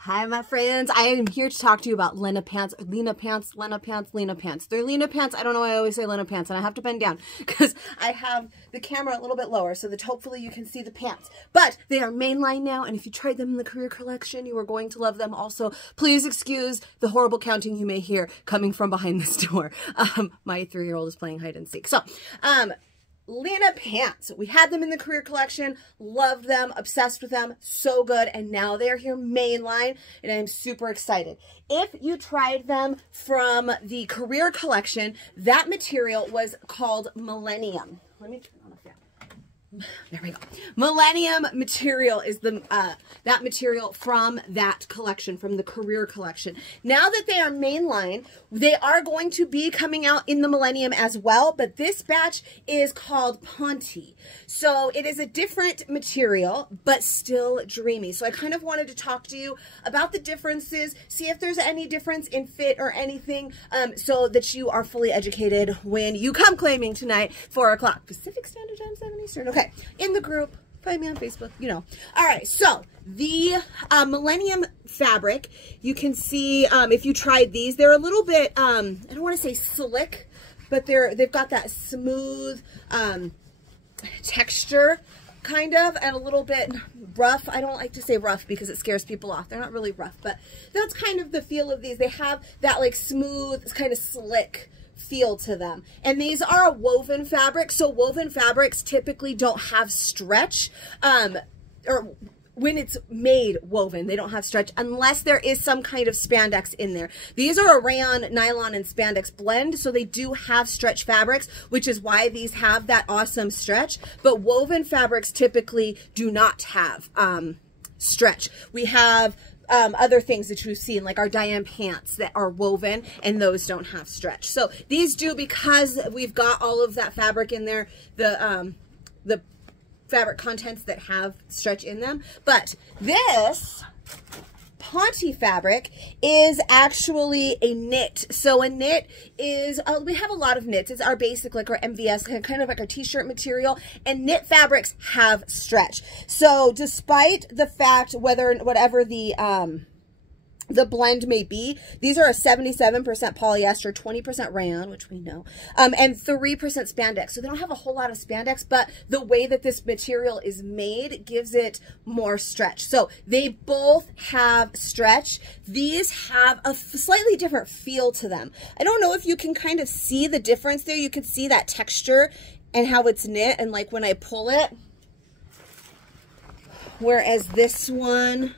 Hi, my friends. I am here to talk to you about Lena pants, Lena pants, Lena pants, Lena pants. They're Lena pants. I don't know why I always say Lena pants, and I have to bend down because I have the camera a little bit lower so that hopefully you can see the pants. But they are mainline now, and if you tried them in the career collection, you are going to love them also. Please excuse the horrible counting you may hear coming from behind this door. My 3-year-old is playing hide and seek. So, Lena pants. We had them in the career collection, loved them, obsessed with them, so good, and now they're here mainline, and I'm super excited. If you tried them from the career collection, that material was called Millennium. Let me turn on the fan. There we go. Millennium material is the that material from that collection, from the career collection. Now that they are mainline, they are going to be coming out in the Millennium as well, but this batch is called Ponte. So it is a different material, but still dreamy. So I kind of wanted to talk to you about the differences, see if there's any difference in fit or anything, so that you are fully educated when you come claiming tonight, 4 o'clock Pacific Standard Time, 7 Eastern. Okay, in the group, find me on Facebook, you know. All right, so the Millennium fabric, you can see if you tried these, they're a little bit, I don't want to say slick, but they've got that smooth texture, kind of, and a little bit rough. I don't like to say rough because it scares people off. They're not really rough, but that's kind of the feel of these. They have that like smooth, kind of slick feel to them. And these are a woven fabric, so woven fabrics typically don't have stretch, or when it's made woven, they don't have stretch unless there is some kind of spandex in there. These are a rayon, nylon, and spandex blend, so they do have stretch fabrics, which is why these have that awesome stretch. But woven fabrics typically do not have stretch. We have other things that you've seen, like our Diane pants that are woven, and those don't have stretch. So these do, because we've got all of that fabric in there, the fabric contents that have stretch in them. But this Ponte fabric is actually a knit. So a knit is, we have a lot of knits. It's our basic, like our MVS, kind of like our t-shirt material, and knit fabrics have stretch. So despite the fact whatever the blend may be, these are a 77% polyester, 20% rayon, which we know, and 3% spandex. So they don't have a whole lot of spandex, but the way that this material is made gives it more stretch. So they both have stretch. These have a slightly different feel to them. I don't know if you can kind of see the difference there. You can see that texture and how it's knit, and like when I pull it, whereas this one,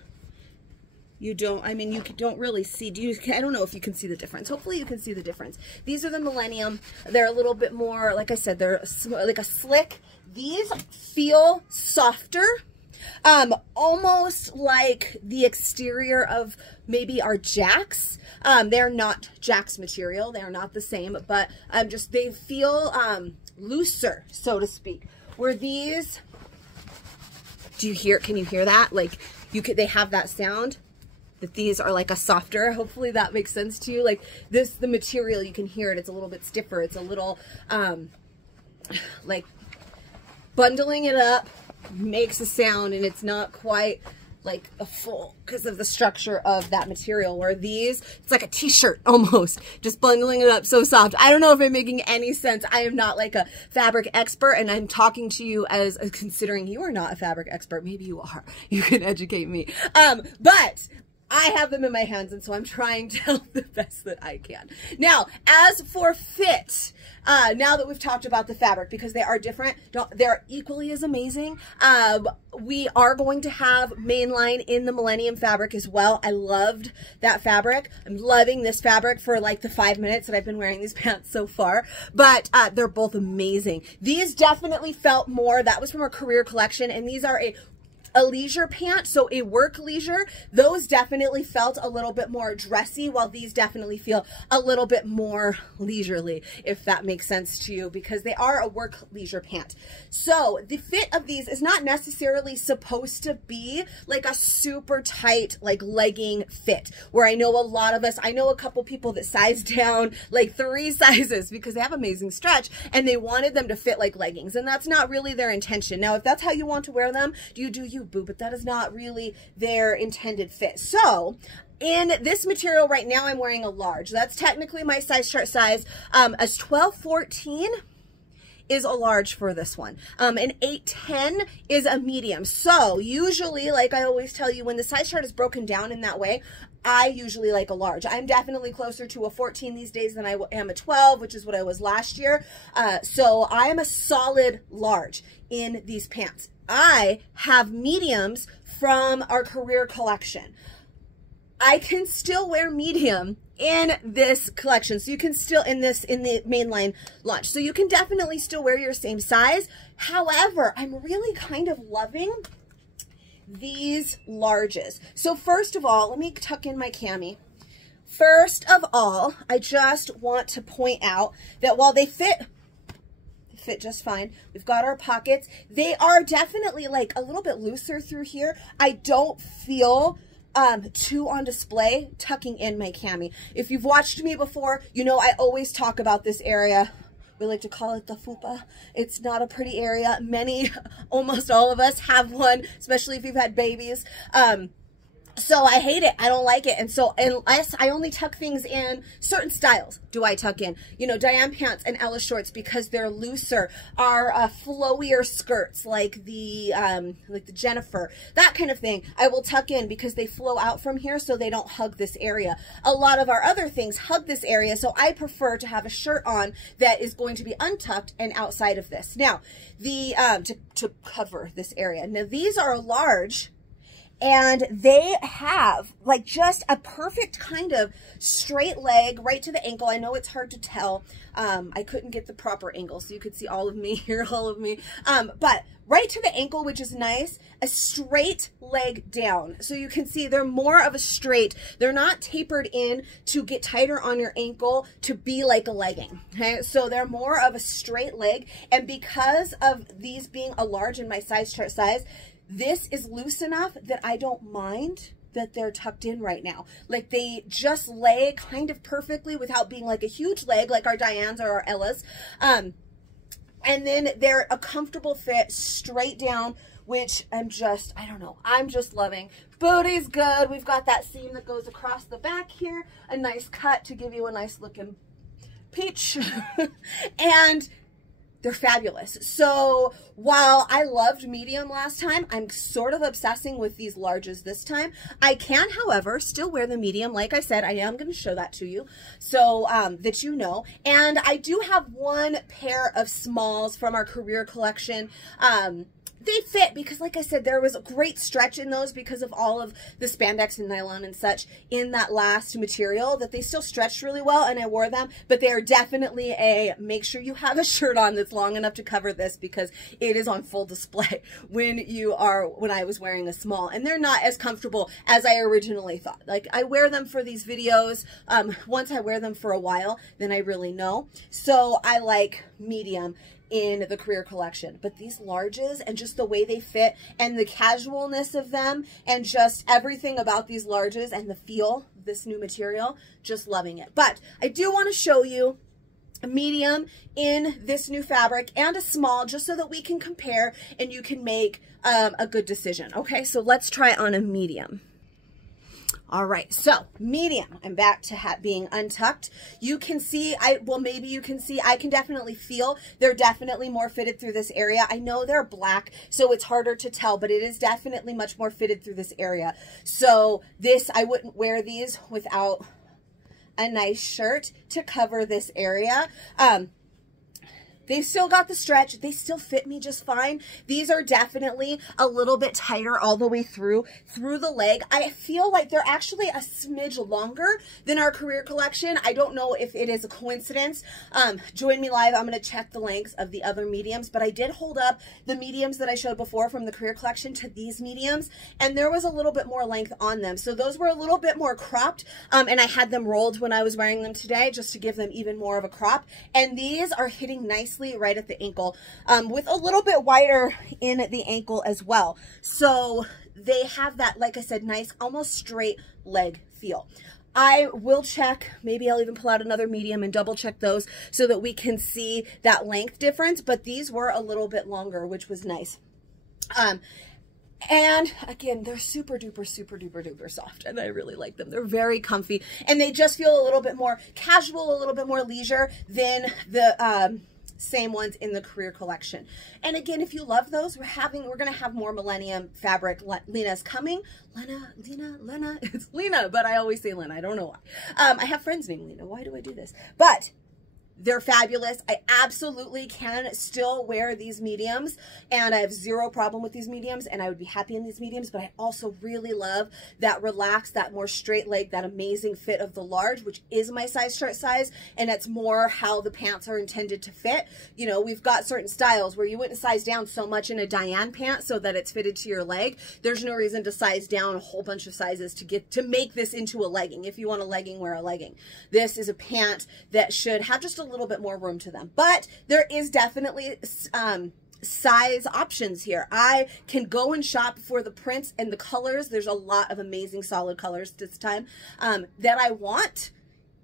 you don't, I mean, you don't really see, I don't know if you can see the difference. Hopefully you can see the difference. These are the Millennium. They're a little bit more, like I said, they're like a slick. These feel softer, almost like the exterior of maybe our Jacks. They're not Jacks material. They're not the same, but just, they feel looser, so to speak. Where these, can you hear that? Like, they have that sound. That these are like a softer, hopefully that makes sense to you. Like this, the material, you can hear it, it's a little bit stiffer. It's a little, like bundling it up makes a sound, and it's not quite like a full, because of the structure of that material. Where these, it's like a t-shirt almost, just bundling it up, so soft. I don't know if I'm making any sense. I am not like a fabric expert, and I'm talking to you as considering you are not a fabric expert. Maybe you are. You can educate me. But I have them in my hands, and so I'm trying to help the best that I can. Now, as for fit, now that we've talked about the fabric, because they are different, they're equally as amazing. We are going to have mainline in the Millennium fabric as well. I loved that fabric. I'm loving this fabric for like the 5 minutes that I've been wearing these pants so far, but they're both amazing. These definitely felt more, that was from our career collection, and these are a leisure pant, so a work leisure. Those definitely felt a little bit more dressy, while these definitely feel a little bit more leisurely, if that makes sense to you, because they are a work leisure pant. So the fit of these is not necessarily supposed to be like a super tight, like legging fit, where I know a lot of us, I know a couple people that sized down like 3 sizes because they have amazing stretch, and they wanted them to fit like leggings, and that's not really their intention. Now, if that's how you want to wear them, do you cute, boo, but that is not really their intended fit. So in this material right now, I'm wearing a large. That's technically my size chart size. As 12-14 is a large for this one. An 8-10 is a medium. So usually, like I always tell you, when the size chart is broken down in that way, I usually like a large. I'm definitely closer to a 14 these days than I am a 12, which is what I was last year. So I am a solid large in these pants. I have mediums from our career collection. I can still wear medium in this collection. So you can still, in the mainline launch. So you can definitely still wear your same size. However, I'm really kind of loving these larges. So first of all, let me tuck in my cami. First of all, I just want to point out that while they fit just fine. We've got our pockets. They are definitely like a little bit looser through here. I don't feel too on display tucking in my cami. If you've watched me before, you know I always talk about this area. We like to call it the fupa. It's not a pretty area. Almost all of us have one, especially if you've had babies. So I hate it. I don't like it. And so unless I only tuck things in certain styles, do I tuck in, you know, Diane pants and Ella shorts because they're looser, are flowier skirts like the Jennifer, that kind of thing. I will tuck in because they flow out from here so they don't hug this area. A lot of our other things hug this area, so I prefer to have a shirt on that is going to be untucked and outside of this. Now, to cover this area. Now, these are large, and they have like just a perfect kind of straight leg right to the ankle. I know it's hard to tell. I couldn't get the proper angle so you could see all of me, hear all of me. But right to the ankle, which is nice, a straight leg down. So you can see they're more of a straight. They're not tapered in to get tighter on your ankle to be like a legging. Okay, so they're more of a straight leg. And because of these being a large in my size chart size, this is loose enough that I don't mind that they're tucked in right now. Like they just lay kind of perfectly without being like a huge leg like our Dianes or our Ellas. And then they're a comfortable fit straight down, which I don't know, I'm just loving. Booty's good. We've got that seam that goes across the back here. A nice cut to give you a nice looking peach. And they're fabulous. So while I loved medium last time, I'm sort of obsessing with these larges this time. I can, however, still wear the medium. Like I said, I am going to show that to you so that you know. And I do have one pair of smalls from our career collection. They fit because, like I said, there was a great stretch in those because of all of the spandex and nylon and such in that last material, that they still stretched really well, and I wore them. But they are definitely make sure you have a shirt on that's long enough to cover this because it is on full display when I was wearing a small, and they're not as comfortable as I originally thought. Like I wear them for these videos. Once I wear them for a while, then I really know. So I like medium in the career collection, but these larges and just the way they fit and the casualness of them and just everything about these larges and the feel of this new material, just loving it. But I do want to show you a medium in this new fabric and a small just so that we can compare and you can make a good decision. Okay, so let's try on a medium. All right, so medium, I'm back to being untucked. You can see, maybe you can see, I can definitely feel they're definitely more fitted through this area. I know they're black, so it's harder to tell, but it is definitely much more fitted through this area. So I wouldn't wear these without a nice shirt to cover this area. They've still got the stretch. They still fit me just fine. These are definitely a little bit tighter all the way through the leg. I feel like they're actually a smidge longer than our career collection. I don't know if it is a coincidence. Join me live. I'm going to check the lengths of the other mediums, but I did hold up the mediums that I showed before from the career collection to these mediums, and there was a little bit more length on them. So those were a little bit more cropped, and I had them rolled when I was wearing them today just to give them even more of a crop. And these are hitting nicely right at the ankle, with a little bit wider in the ankle as well. So they have that, like I said, nice, almost straight leg feel. I will check, maybe I'll even pull out another medium and double check those so that we can see that length difference, but these were a little bit longer, which was nice. And again, they're super duper soft, and I really like them. They're very comfy, and they just feel a little bit more casual, a little bit more leisure than the same ones in the career collection. And again, if you love those, we're going to have more Millennium fabric. Lena's coming. Lena, it's Lena, but I always say Lena. I don't know why. I have friends named Lena. Why do I do this? But they're fabulous. I absolutely can still wear these mediums, and I have zero problem with these mediums, and I would be happy in these mediums, but I also really love that relaxed, that more straight leg, that amazing fit of the large, which is my size chart size, and it's more how the pants are intended to fit. You know, we've got certain styles where you wouldn't size down so much in a Diane pant so that it's fitted to your leg. There's no reason to size down a whole bunch of sizes to make this into a legging. If you want a legging, wear a legging. This is a pant that should have just a little bit more room to them, but there is definitely size options here. I can go and shop for the prints and the colors. There's a lot of amazing solid colors this time that I want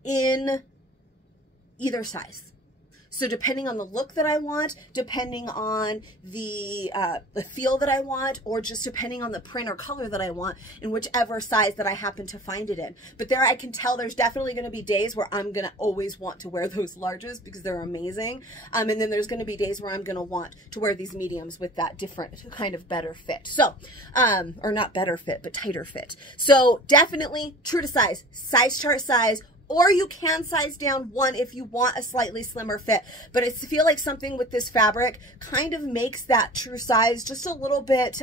in either size. So depending on the look that I want, depending on the feel that I want, or just depending on the print or color that I want, in whichever size that I happen to find it in. But there I can tell there's definitely going to be days where I'm going to always want to wear those larges because they're amazing. And then there's going to be days where I'm going to want to wear these mediums with that different kind of better fit. So, or not better fit, but tighter fit. So definitely true to size, size chart size, or you can size down one if you want a slightly slimmer fit. But I feel like something with this fabric kind of makes that true size just a little bit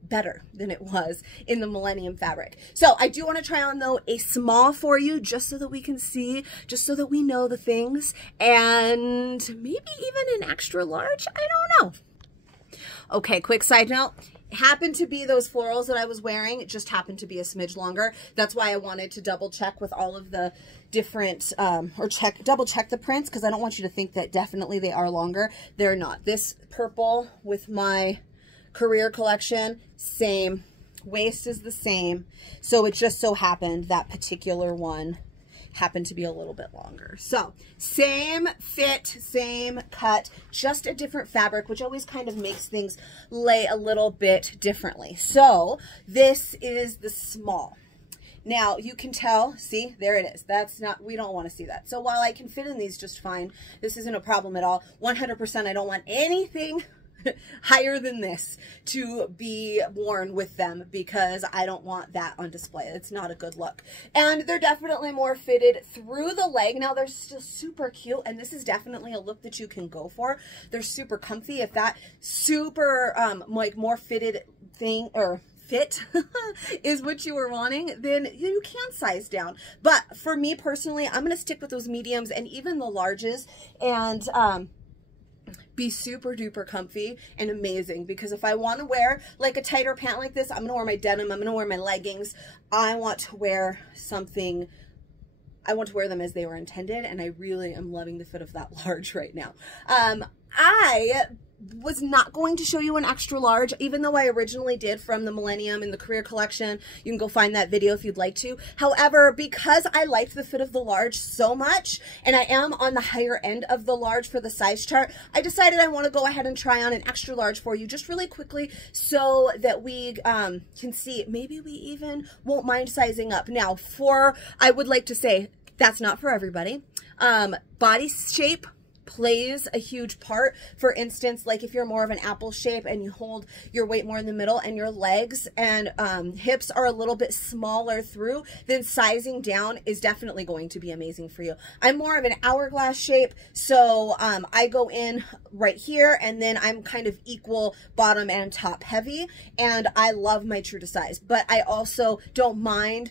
better than it was in the Millennium fabric. So I do want to try on though a small for you, just so that we can see, just so that we know the things, and maybe even an extra large, I don't know. Okay, quick side note. Happened to be those florals that I was wearing. It just happened to be a smidge longer. That's why I wanted to double check with all of the different, double check the prints, because I don't want you to think that definitely they are longer. They're not. This purple with my career collection, same. Waist is the same. So it just so happened that particular one happened to be a little bit longer. So same fit, same cut, just a different fabric, which always kind of makes things lay a little bit differently. So this is the small. Now you can tell, see, there it is. That's not, we don't want to see that. So while I can fit in these just fine, this isn't a problem at all. 100%, I don't want anything higher than this to be worn with them, because I don't want that on display. It's not a good look. And they're definitely more fitted through the leg. Now they're still super cute, and this is definitely a look that you can go for. They're super comfy. If that super like more fitted thing or fit is what you were wanting, then you can size down. But for me personally, I'm going to stick with those mediums and even the larges, and be super duper comfy and amazing. Because if I want to wear like a tighter pant like this, I'm going to wear my denim, I'm going to wear my leggings. I want to wear something, I want to wear them as they were intended, and I really am loving the fit of that large right now. I was not going to show you an extra large, even though I originally did from the Millennium and the career collection. You can go find that video if you'd like to. However, because I liked the fit of the large so much, and I am on the higher end of the large for the size chart, I decided I want to go ahead and try on an extra large for you just really quickly, so that we can see, maybe we even won't mind sizing up. Now, I would like to say, that's not for everybody. Body shape plays a huge part. For instance, like if you're more of an apple shape and you hold your weight more in the middle, and your legs and hips are a little bit smaller through, then sizing down is definitely going to be amazing for you. I'm more of an hourglass shape, so I go in right here, and then I'm kind of equal bottom and top heavy, and I love my true to size. But I also don't mind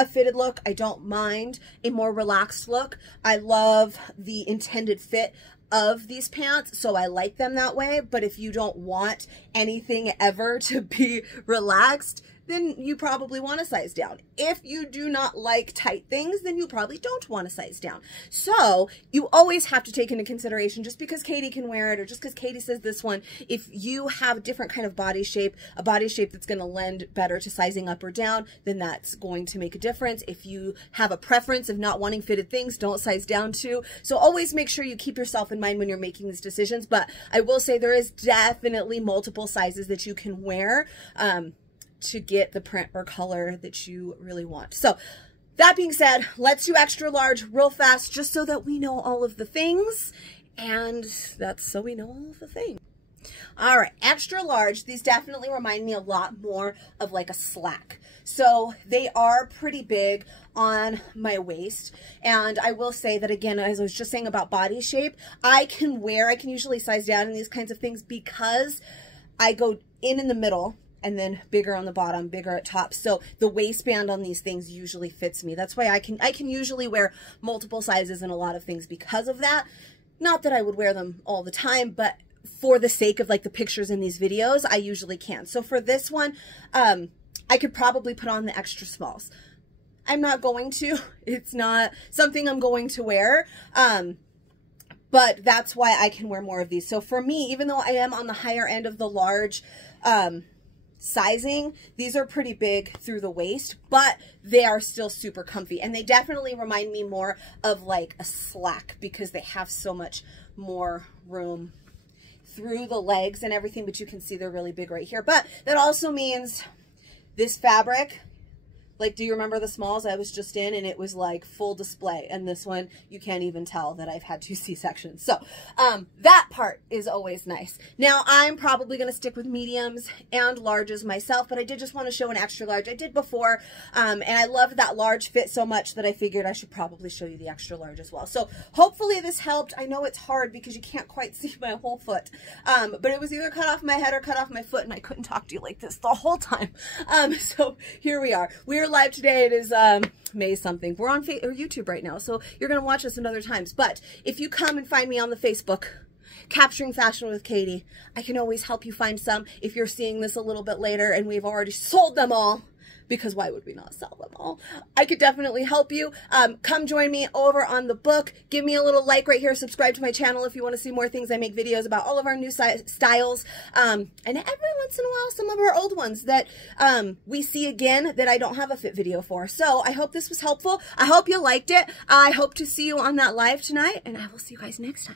a fitted look. I don't mind a more relaxed look. I love the intended fit of these pants, so I like them that way. But if you don't want anything ever to be relaxed, then you probably want to size down. If you do not like tight things, then you probably don't want to size down. So you always have to take into consideration, just because Katie can wear it or just because Katie says this one, if you have a different kind of body shape, a body shape that's going to lend better to sizing up or down, then that's going to make a difference. If you have a preference of not wanting fitted things, don't size down too. So always make sure you keep yourself in mind when you're making these decisions. But I will say there is definitely multiple sizes that you can wear to get the print or color that you really want. So that being said, let's do extra large real fast, just so that we know all of the things. And that's so we know all of the things. All right, extra large, these definitely remind me a lot more of like a slack. So they are pretty big on my waist. And I will say that again, as I was just saying about body shape, I can usually size down in these kinds of things because I go in the middle and then bigger on the bottom, bigger at top. So the waistband on these things usually fits me. That's why I can usually wear multiple sizes in a lot of things because of that. Not that I would wear them all the time, but for the sake of like the pictures in these videos, I usually can. So for this one, I could probably put on the extra smalls. I'm not going to. It's not something I'm going to wear. But that's why I can wear more of these. So for me, even though I am on the higher end of the large sizing, these are pretty big through the waist, but they are still super comfy. And they definitely remind me more of like a slack because they have so much more room through the legs and everything, but you can see they're really big right here. But that also means this fabric, like, do you remember the smalls I was just in? And it was like full display. And this one, you can't even tell that I've had 2 C-sections. So that part is always nice. Now, I'm probably going to stick with mediums and larges myself, but I did just want to show an extra large. I did before, and I loved that large fit so much that I figured I should probably show you the extra large as well. So hopefully this helped. I know it's hard because you can't quite see my whole foot, but it was either cut off my head or cut off my foot, and I couldn't talk to you like this the whole time. So here we are. We are live today. It is May something. We're on YouTube right now, so you're going to watch us in other times. But if you come and find me on the Facebook, Capturing Fashion with Katie, I can always help you find some if you're seeing this a little bit later and we've already sold them all. Because why would we not sell them all? I could definitely help you. Come join me over on the book. Give me a little like right here. Subscribe to my channel if you want to see more things. I make videos about all of our new styles. And every once in a while, some of our old ones that we see again that I don't have a fit video for. So I hope this was helpful. I hope you liked it. I hope to see you on that live tonight. And I will see you guys next time.